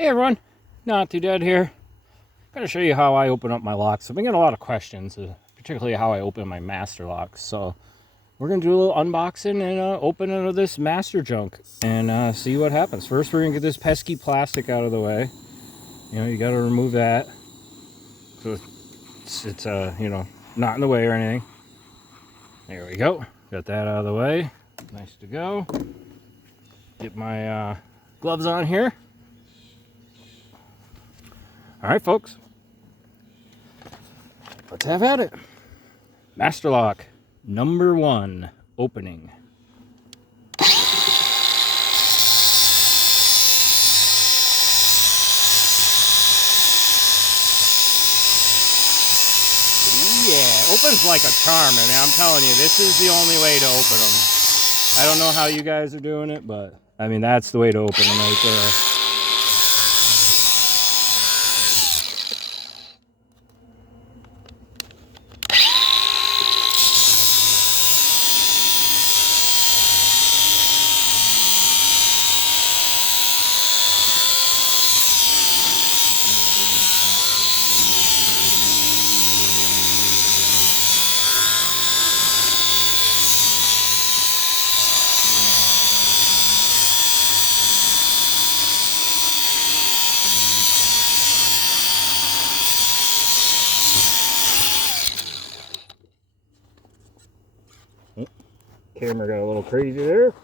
Hey everyone, Not Too Dead here. I'm going to show you how I open up my locks. I've been getting a lot of questions, particularly how I open my master locks. So we're going to do a little unboxing and open of this master junk and see what happens. First, we're going to get this pesky plastic out of the way. You know, you got to remove that so it's not in the way or anything. There we go. Got that out of the way. Nice to go. Get my gloves on here. All right, folks, let's have at it. Masterlock number 1 opening. Yeah, opens like a charm. I mean, I'm telling you, this is the only way to open them. I don't know how you guys are doing it, but I mean, that's the way to open them right there. Camera got a little crazy there.